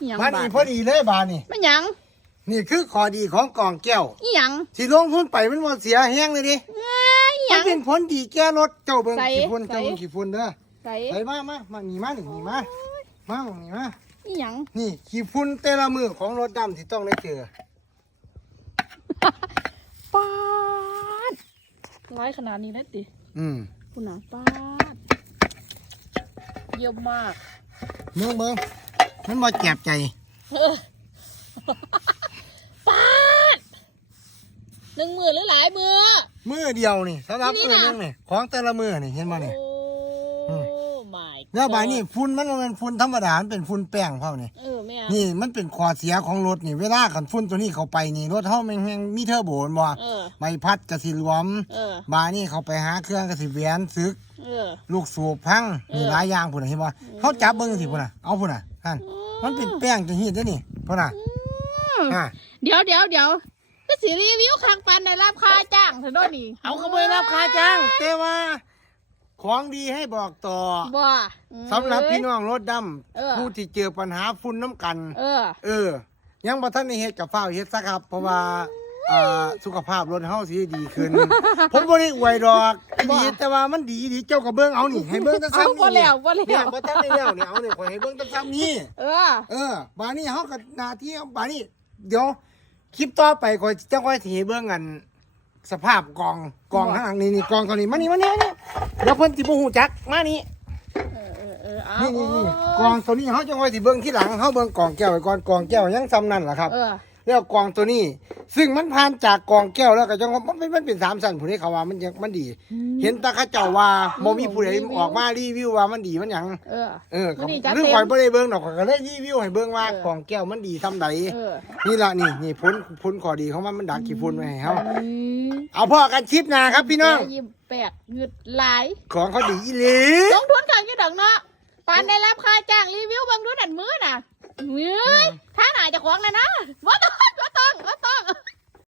อิหยังมันบาอีดพอดีเลยบานี่มันหยังนี่คือข้อดีของกล่องแก้วอีหยังสิลงทุนไปมันบ่เสียแห้งเลยดิเอ้ยอีหมัยันง เป็นผลดีแก้รถเจ้าเบิ่งใส่ขี้ฝุ่นใส่ เจ้าเบิ่งขี้ฝุ่นเด้อใส่ไปมามามานี่มานี่นี่มามานี่มาอีหยังนี่ขี้ฝุ่นแต่ละมือของรถดำที่ต้องได้เจอป้าดร้ายขนาดนี้เลยติอืมคุณน่ะป้าดเยี่ยมมากเบิ่งเบิ่ง มันบ่เจ็บใจเออป้าดหนึ่งมือหรือหลายมือ มือเดียวนี่สำหรับนี่มือน่ะ นึงนี่ของแต่ละมือนี่เห็นบ่นี่โอ้อืมไม่แล้วบานี่ฝุ่นมันบ่แม่นฝุ่นธรรมดามันเป็นฝุ่นแป้งเฮานี่เออแม่นี่มันเป็นข้อเสียของรถนี่เวลาคันฝุ่นตัวนี้เข้าไปนี่รถเฮาแม่งแม่งมีเทอร์โบแม่นบ่เออ ใบพัดก็สิหลวม เออ บานี่เขาไปหาเครื่องก็สิแหวนซึก เออ ลูกสูบพังเออมีหลายอย่างพุ่นน่ะเห็นบ่เขาจับเบิ่งสิพุ่นน่ะเอาพุ่นน่ะนั่น มันเป็นแป้งจังซี่เด้อนี่พุ่นน่ะอ่าเดี๋ยวเดี๋ยวเดี๋ยวก็สิรีวิวครั้งปันในรับค่าจ้างเถอะโดนนี่เอาก็บ่ได้รับค่าจ้างแต่ว่า ของดีให้บอกต่อบ่สำหรับพี่น้องรถดำเออผู้ที่เจอปัญหาฝุ่นน้ำกัน เออ เออ ยังบ่ทันได้เฮ็ดกับฟ้าวเฮ็ดซะครับ เพราะว่า อ่าสุขภาพรถเฮาสิดีขึ้น ผมบ่ได้อวยดอกดีแต่ว่ามันดีดีเจ้าก็เบิ่งเอานี่ให้เบิ่งแต่เอาซ้ำบ่นี่แล้วบ่เนี่แล้ยวบ่ทันได้แล้วนี่เอานี่ข่อยให้เบิ่งแต่ซ้ำนี่ เออ เออบานี้เฮาก็หน้าที่บานี้เดี๋ยว คลิปต่อไปข่อยจะค่อยสิให้เบิ่งกัน สภาพกองกองข้างหลังนี่นี่กองตัวนี้มานี่มานี่มานี่เดี๋ยวเพิ่นสิบ่ฮู้จักมานี่เออเออเออเอานี่นี่นี่กองตัวนี้เขาจะไว้ที่เบื้องที่หลังเขาเบื้องกองแก้วไว้ก่อนกองแก้วยังซ้ำนั่นแหละครับ เออ แล้วกองตัวนี้ ซึ่งมันผ่านจากกองแก้วแล้วก็จังว่ามันเป็นมันเป็นสามสันผู้นี้เขาว่ามันยังมันดี เห็นแตาข้าเจ้าว่าบ่มีผู้ใดออกมารีวิวว่ามันดีมันหยังเออ เออมันดีจัดเรื่องเต็มข่อยบ่ได้เบิ่งดอกข่อยก็เลยรีวิวให้เบิ่งว่าเออกองแก้วมันดีทำใดเออนี่ล่ะนี่นี่ผลผลข้อดีของมันมันดักขี้ฝุ่นไว้ให้เฮาอืมเอาพ่อกันชิปหนาครับพี่น้องแปยิ้มแปดเงึดหลายของเขาดีอีหลี ลงทุนกันอยู่ดอกเนาะปานได้รับค่าจ้างรีวิวเบางดูดันมือน่ะเฮ้ยถ้าายจะขวงเลยนะว่าต้อง